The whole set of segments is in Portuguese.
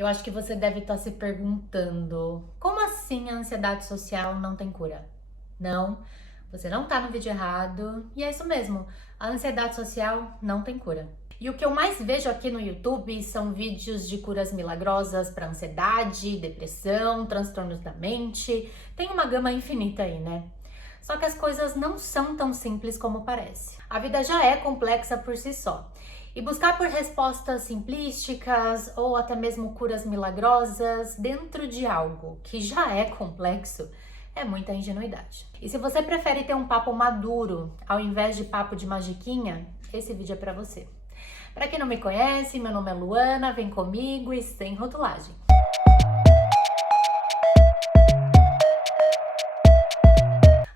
Eu acho que você deve estar se perguntando, como assim a ansiedade social não tem cura? Não, você não está no vídeo errado, e é isso mesmo, a ansiedade social não tem cura. E o que eu mais vejo aqui no YouTube são vídeos de curas milagrosas para ansiedade, depressão, transtornos da mente, tem uma gama infinita aí, né? Só que as coisas não são tão simples como parece. A vida já é complexa por si só. E buscar por respostas simplísticas ou até mesmo curas milagrosas dentro de algo que já é complexo é muita ingenuidade. E se você prefere ter um papo maduro ao invés de papo de magiquinha, esse vídeo é pra você. Pra quem não me conhece, meu nome é Luana, vem comigo e sem rotulagem.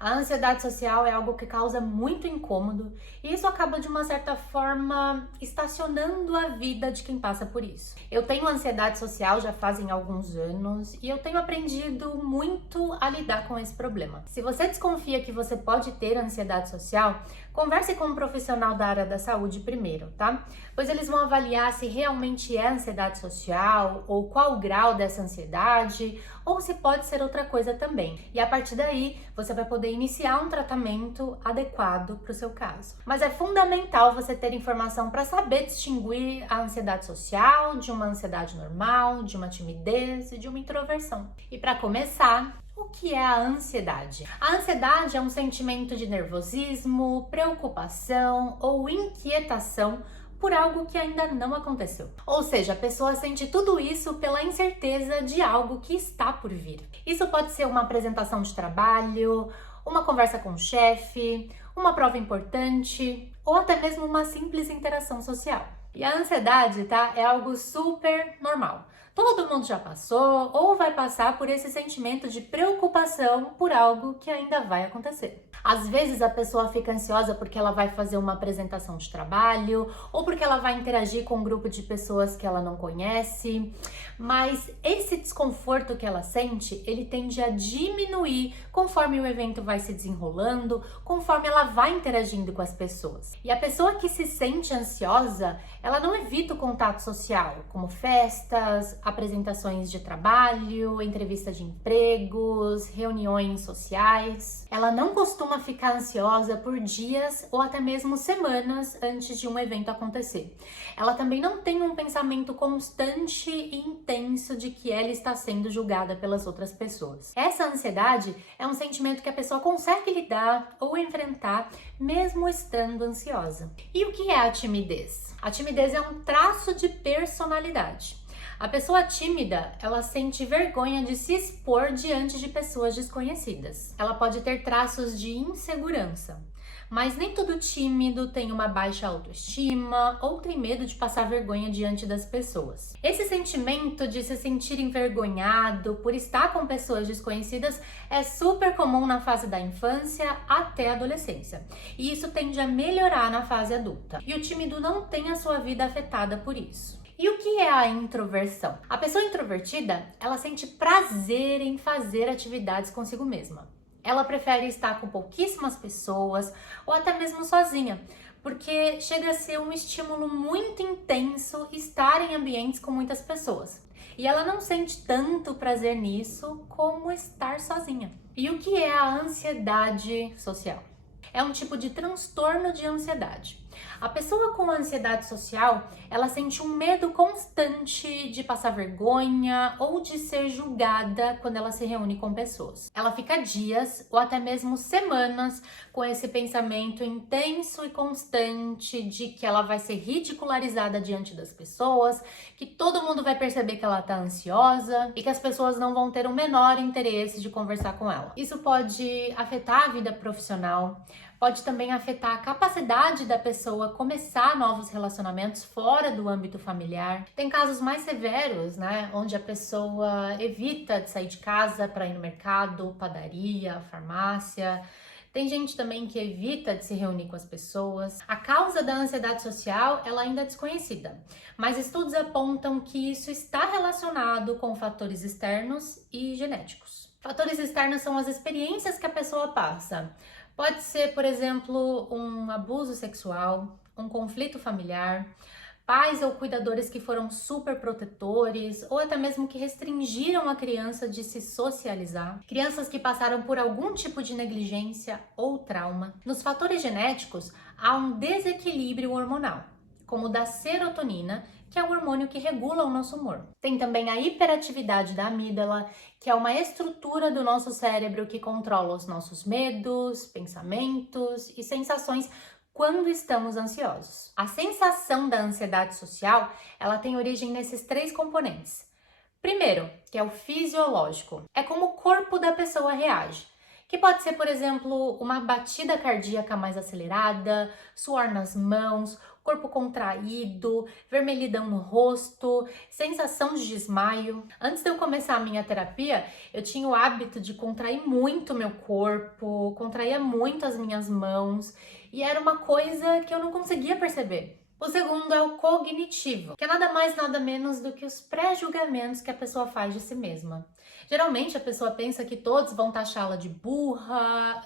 A ansiedade social é algo que causa muito incômodo e isso acaba de uma certa forma estacionando a vida de quem passa por isso. Eu tenho ansiedade social já fazem alguns anos e eu tenho aprendido muito a lidar com esse problema. Se você desconfia que você pode ter ansiedade social, converse com um profissional da área da saúde primeiro, tá? Pois eles vão avaliar se realmente é ansiedade social ou qual o grau dessa ansiedade ou se pode ser outra coisa também. E a partir daí, você vai poder iniciar um tratamento adequado para o seu caso. Mas é fundamental você ter informação para saber distinguir a ansiedade social de uma ansiedade normal, de uma timidez e de uma introversão. E para começar, o que é a ansiedade? A ansiedade é um sentimento de nervosismo, preocupação ou inquietação por algo que ainda não aconteceu. Ou seja, a pessoa sente tudo isso pela incerteza de algo que está por vir. Isso pode ser uma apresentação de trabalho, uma conversa com o chefe, uma prova importante ou até mesmo uma simples interação social. E a ansiedade, tá? É algo super normal. Todo mundo já passou ou vai passar por esse sentimento de preocupação por algo que ainda vai acontecer. Às vezes a pessoa fica ansiosa porque ela vai fazer uma apresentação de trabalho ou porque ela vai interagir com um grupo de pessoas que ela não conhece, mas esse desconforto que ela sente, ele tende a diminuir conforme o evento vai se desenrolando, conforme ela vai interagindo com as pessoas. E a pessoa que se sente ansiosa, ela não evita o contato social, como festas, apresentações de trabalho, entrevista de empregos, reuniões sociais. Ela não costuma ficar ansiosa por dias ou até mesmo semanas antes de um evento acontecer. Ela também não tem um pensamento constante e intenso de que ela está sendo julgada pelas outras pessoas. Essa ansiedade é um sentimento que a pessoa consegue lidar ou enfrentar mesmo estando ansiosa. E o que é a timidez? A timidez é um traço de personalidade. A pessoa tímida, ela sente vergonha de se expor diante de pessoas desconhecidas. Ela pode ter traços de insegurança, mas nem todo tímido tem uma baixa autoestima ou tem medo de passar vergonha diante das pessoas. Esse sentimento de se sentir envergonhado por estar com pessoas desconhecidas é super comum na fase da infância até a adolescência, e isso tende a melhorar na fase adulta. E o tímido não tem a sua vida afetada por isso. E o que é a introversão? A pessoa introvertida, ela sente prazer em fazer atividades consigo mesma. Ela prefere estar com pouquíssimas pessoas ou até mesmo sozinha, porque chega a ser um estímulo muito intenso estar em ambientes com muitas pessoas. E ela não sente tanto prazer nisso como estar sozinha. E o que é a ansiedade social? É um tipo de transtorno de ansiedade. A pessoa com ansiedade social, ela sente um medo constante de passar vergonha ou de ser julgada quando ela se reúne com pessoas. Ela fica dias ou até mesmo semanas com esse pensamento intenso e constante de que ela vai ser ridicularizada diante das pessoas, que todo mundo vai perceber que ela tá ansiosa e que as pessoas não vão ter o menor interesse de conversar com ela. Isso pode afetar a vida profissional, pode também afetar a capacidade da pessoa começar novos relacionamentos fora do âmbito familiar. Tem casos mais severos, né, onde a pessoa evita de sair de casa para ir no mercado, padaria, farmácia. Tem gente também que evita de se reunir com as pessoas. A causa da ansiedade social, ela ainda é desconhecida, mas estudos apontam que isso está relacionado com fatores externos e genéticos. Fatores externos são as experiências que a pessoa passa. Pode ser, por exemplo, um abuso sexual, um conflito familiar, Pais ou cuidadores que foram super protetores ou até mesmo que restringiram a criança de se socializar. Crianças que passaram por algum tipo de negligência ou trauma. Nos fatores genéticos, há um desequilíbrio hormonal, como o da serotonina, que é o hormônio que regula o nosso humor. Tem também a hiperatividade da amígdala, que é uma estrutura do nosso cérebro que controla os nossos medos, pensamentos e sensações quando estamos ansiosos. A sensação da ansiedade social, ela tem origem nesses 3 componentes. Primeiro, que é o fisiológico, é como o corpo da pessoa reage. Que pode ser, por exemplo, uma batida cardíaca mais acelerada, suor nas mãos, corpo contraído, vermelhidão no rosto, sensação de desmaio. Antes de eu começar a minha terapia, eu tinha o hábito de contrair muito meu corpo, contraía muito as minhas mãos e era uma coisa que eu não conseguia perceber. O segundo é o cognitivo, que é nada mais nada menos do que os pré-julgamentos que a pessoa faz de si mesma. Geralmente a pessoa pensa que todos vão taxá-la de burra,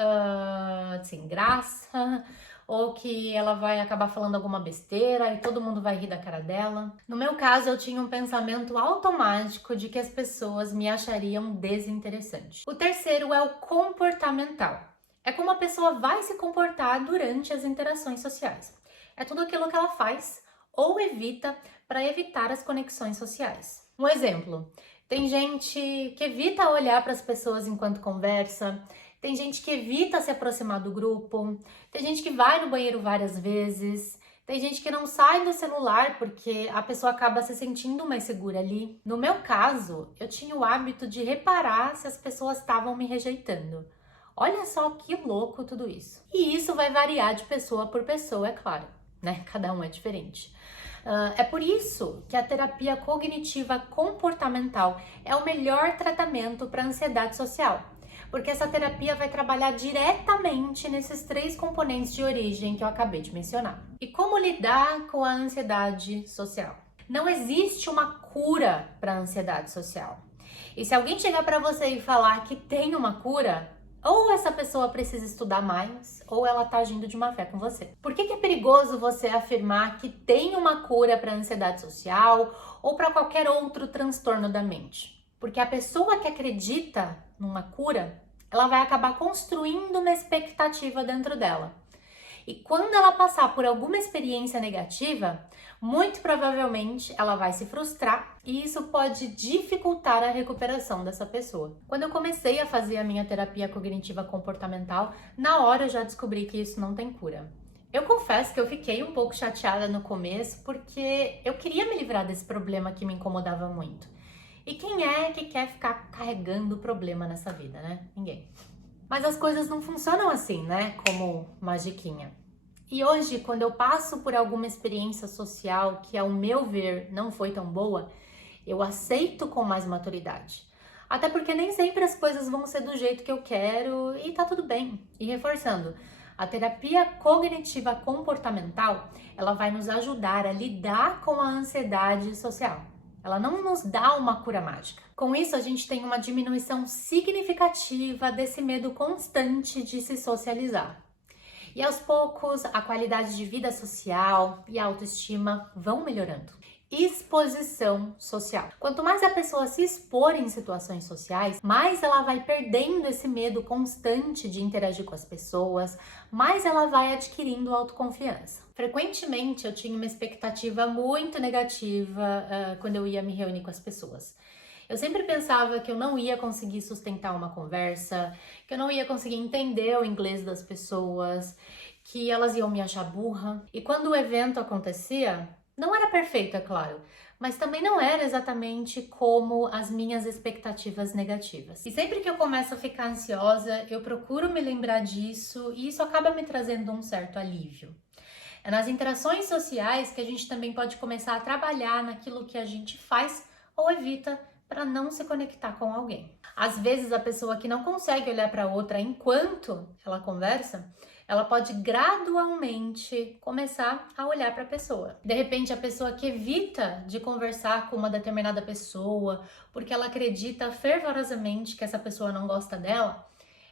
de sem graça, ou que ela vai acabar falando alguma besteira e todo mundo vai rir da cara dela. No meu caso, eu tinha um pensamento automático de que as pessoas me achariam desinteressante. O terceiro é o comportamental. É como a pessoa vai se comportar durante as interações sociais. É tudo aquilo que ela faz ou evita para evitar as conexões sociais. Um exemplo, tem gente que evita olhar para as pessoas enquanto conversa, tem gente que evita se aproximar do grupo, tem gente que vai no banheiro várias vezes, tem gente que não sai do celular porque a pessoa acaba se sentindo mais segura ali. No meu caso, eu tinha o hábito de reparar se as pessoas estavam me rejeitando. Olha só que louco tudo isso. E isso vai variar de pessoa por pessoa, é claro, né? Cada um é diferente. É por isso que a terapia cognitiva comportamental é o melhor tratamento para a ansiedade social. Porque essa terapia vai trabalhar diretamente nesses 3 componentes de origem que eu acabei de mencionar. E como lidar com a ansiedade social? Não existe uma cura para a ansiedade social. E se alguém chegar para você e falar que tem uma cura, ou essa pessoa precisa estudar mais, ou ela tá agindo de má fé com você. Por que é perigoso você afirmar que tem uma cura para a ansiedade social ou para qualquer outro transtorno da mente? Porque a pessoa que acredita numa cura, ela vai acabar construindo uma expectativa dentro dela. E quando ela passar por alguma experiência negativa, muito provavelmente ela vai se frustrar e isso pode dificultar a recuperação dessa pessoa. Quando eu comecei a fazer a minha terapia cognitiva comportamental, na hora eu já descobri que isso não tem cura. Eu confesso que eu fiquei um pouco chateada no começo porque eu queria me livrar desse problema que me incomodava muito. E quem é que quer ficar carregando problema nessa vida, né? Ninguém. Mas as coisas não funcionam assim, né? Como magiquinha. E hoje, quando eu passo por alguma experiência social que, ao meu ver, não foi tão boa, eu aceito com mais maturidade. Até porque nem sempre as coisas vão ser do jeito que eu quero e tá tudo bem. E reforçando, a terapia cognitiva comportamental, ela vai nos ajudar a lidar com a ansiedade social. Ela não nos dá uma cura mágica. Com isso, a gente tem uma diminuição significativa desse medo constante de se socializar. E aos poucos, a qualidade de vida social e a autoestima vão melhorando. Exposição social. Quanto mais a pessoa se expor em situações sociais, mais ela vai perdendo esse medo constante de interagir com as pessoas, mais ela vai adquirindo autoconfiança. Frequentemente eu tinha uma expectativa muito negativa quando eu ia me reunir com as pessoas. Eu sempre pensava que eu não ia conseguir sustentar uma conversa, que eu não ia conseguir entender o inglês das pessoas, que elas iam me achar burra. E quando o evento acontecia, não era perfeito, é claro, mas também não era exatamente como as minhas expectativas negativas. E sempre que eu começo a ficar ansiosa, eu procuro me lembrar disso e isso acaba me trazendo um certo alívio. É nas interações sociais que a gente também pode começar a trabalhar naquilo que a gente faz ou evita para não se conectar com alguém. Às vezes a pessoa que não consegue olhar para outra enquanto ela conversa, ela pode gradualmente começar a olhar para a pessoa. De repente, a pessoa que evita de conversar com uma determinada pessoa porque ela acredita fervorosamente que essa pessoa não gosta dela,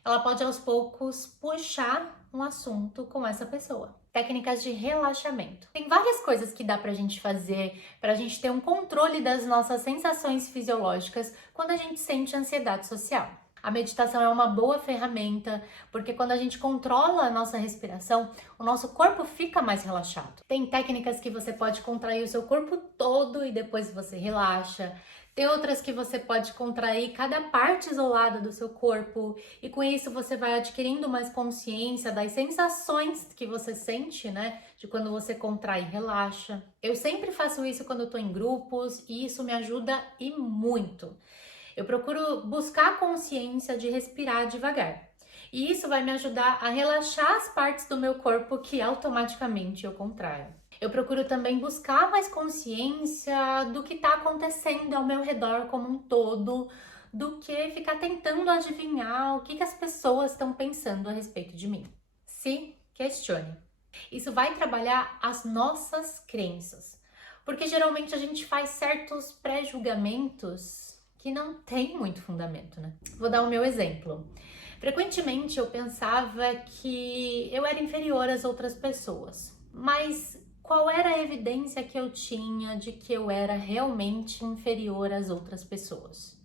ela pode aos poucos puxar um assunto com essa pessoa. Técnicas de relaxamento. Tem várias coisas que dá pra gente fazer pra gente ter um controle das nossas sensações fisiológicas quando a gente sente ansiedade social. A meditação é uma boa ferramenta, porque quando a gente controla a nossa respiração, o nosso corpo fica mais relaxado. Tem técnicas que você pode contrair o seu corpo todo e depois você relaxa. Tem outras que você pode contrair cada parte isolada do seu corpo e com isso você vai adquirindo mais consciência das sensações que você sente, né? De quando você contrai e relaxa. Eu sempre faço isso quando eu tô em grupos e isso me ajuda e muito. Eu procuro buscar consciência de respirar devagar. E isso vai me ajudar a relaxar as partes do meu corpo que automaticamente eu contraio. Eu procuro também buscar mais consciência do que está acontecendo ao meu redor como um todo, do que ficar tentando adivinhar o que as pessoas estão pensando a respeito de mim. Se questione. Isso vai trabalhar as nossas crenças, porque geralmente a gente faz certos pré-julgamentos que não tem muito fundamento, né? Vou dar o meu exemplo. Frequentemente eu pensava que eu era inferior às outras pessoas, mas qual era a evidência que eu tinha de que eu era realmente inferior às outras pessoas?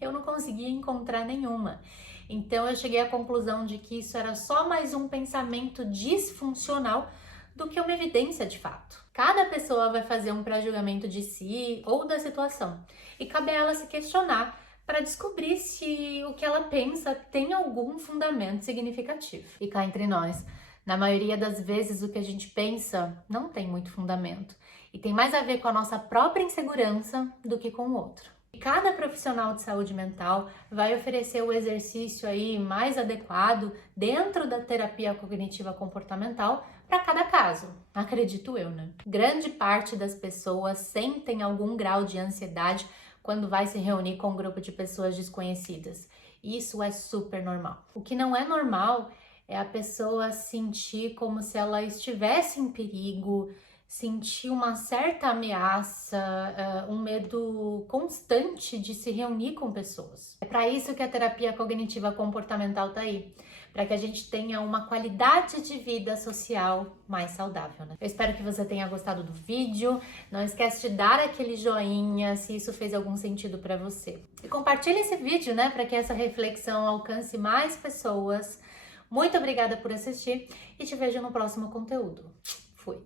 Eu não conseguia encontrar nenhuma. Então eu cheguei à conclusão de que isso era só mais um pensamento disfuncional do que uma evidência de fato. Cada pessoa vai fazer um pré-julgamento de si ou da situação e cabe a ela se questionar para descobrir se o que ela pensa tem algum fundamento significativo. E cá entre nós, na maioria das vezes o que a gente pensa não tem muito fundamento e tem mais a ver com a nossa própria insegurança do que com o outro. E cada profissional de saúde mental vai oferecer o exercício aí mais adequado dentro da terapia cognitiva comportamental para cada caso, acredito eu, né? Grande parte das pessoas sentem algum grau de ansiedade quando vai se reunir com um grupo de pessoas desconhecidas. Isso é super normal. O que não é normal é a pessoa sentir como se ela estivesse em perigo, sentir uma certa ameaça, um medo constante de se reunir com pessoas. É para isso que a terapia cognitiva comportamental tá aí, para que a gente tenha uma qualidade de vida social mais saudável, né? Eu espero que você tenha gostado do vídeo. Não esquece de dar aquele joinha se isso fez algum sentido para você. E compartilhe esse vídeo, né, para que essa reflexão alcance mais pessoas. Muito obrigada por assistir e te vejo no próximo conteúdo. Fui!